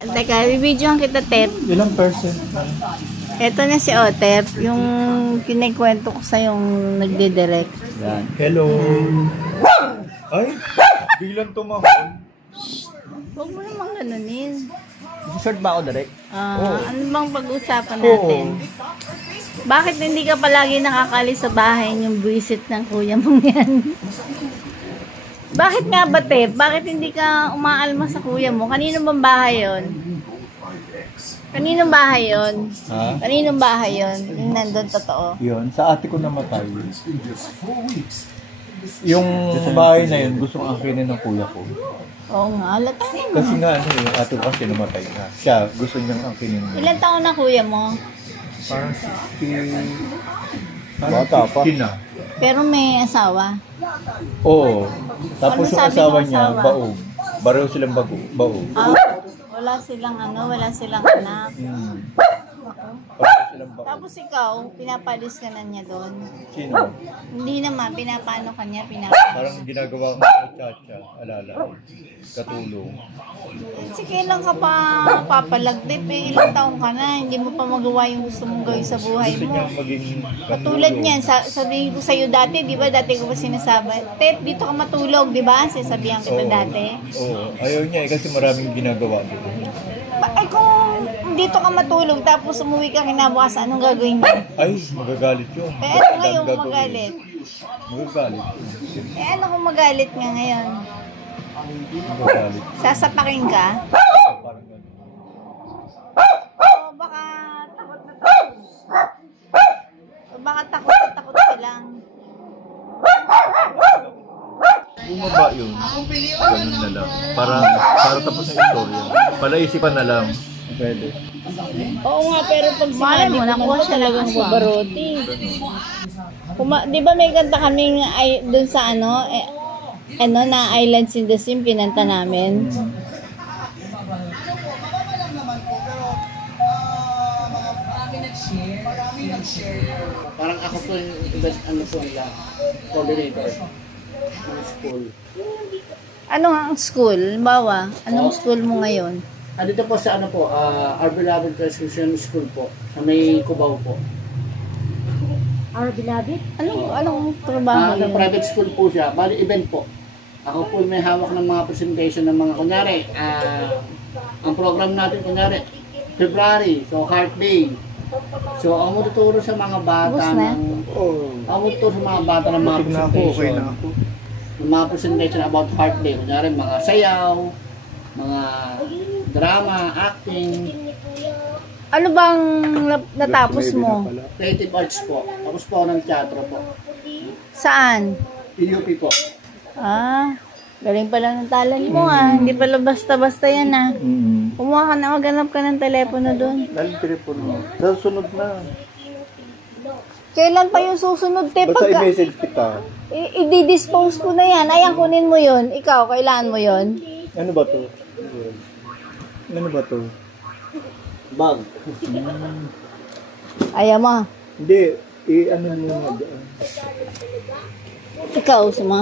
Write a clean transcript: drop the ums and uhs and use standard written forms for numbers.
Teka, bibidyohan kita, Tep. Ilang person? Ito na si Otep, yung kinikwento ko sa yung nagdidirect. Yan. Hello. Ay, biglang tumahon. Huwag mo namang ganunin. Short ba ako direct? Ano bang pag-usapan natin? Bakit hindi ka palagi nakakalis sa bahay yung visit ng kuya mong yan? Bakit nga ba, Tep? Bakit hindi ka umaalma sa kuya mo? Kanino bang bahay yun? Kaninong bahay yun? Ha? Kaninong bahay yun? Yung nandun totoo. Yun, sa ate ko namatay. Yung bahay na yun, gustong angkinin ng kuya ko. Oo nga, halata naman. Kasi nga, yung ate ko kasi namatay na. Siya, gusto niyang angkinin niya. Ilan taon na kuya mo? Parang 60... Bata pa. 60 na. Pero may asawa? Oo. Tapos Ano yung sabi asawa ng niya, asawa? baog. Bareho silang baog. Wala silang anak. Bareho silang baog. Tapos ikaw, pinapalis ka na niya doon. Sino? Hindi naman, pinapaano ka niya, Parang ginagawa ko ng chacha, alala. Katulong. Kasi kailan ka pa papalagdip eh, ilang taong ka na, hindi mo pa magawa yung gusto mong gawin sa buhay Gusto mo. niyang maging Katulad niyan, sabihin ko sa'yo dati, di ba, dati ko pa sinasabi, Tep, dito ka matulog, di ba? Sasabihan kita dati. Oo, ayaw niya kasi maraming ginagawa doon. Eh kung dito ka matulog, tapos umuwi ka kinabukasan, anong gagawin mo? Ay, magagalit yun. Eh ano ngayon magalit? Magagalit. Eh ano kung magalit nga ngayon? Magagalit. Sasapakin ka? Parang ganun. O baka takot na takot. O baka takot na takot ka lang. Bumaba yun. Ganun na lang. Para tapos ang istorya. Palaisipan na lang. Pwede. Oo nga, pero pag sinabi mo, nakuha siya talagang babaroti. Di ba may kanta kaming dun sa na Islands in the Sea, pinanta namin? Parang ako po yung coordinator ng school. Ano ang school? Bawa, anong school mo ngayon? Dito po sa Our Beloved Prescription School po, sa may Cubao po. Our Beloved? Anong trabaho yun? Private school po siya, bali event po. Ako po may hawak ng mga presentation ng mga, kunyari, ang program natin, kunyari, February, so Heart Day. So, ako tuturo sa mga bata ako tuturo sa mga bata ng mga presentation. Mga presentation about Heart Day. Kunyari, mga sayaw, mga drama, acting. Ano bang natapos mo? Creative arts po. Tapos po ako ng teatro po. Saan? PUP po. Galing pala ng talent mo Hindi pala basta-basta yan Kumuha ka na, maghanap ka ng telepono doon. Dahil telepono. Susunod na. Kailan pa yung susunod, Te? Basta i-message kita. I-dispose ko na yan. Ayan, kunin mo yun. Ikaw, kailangan mo yun. Ano ba to? Ano ba to? Bag. Ayaw mo. Hindi. Ano mo nga doon? Ikaw, suma.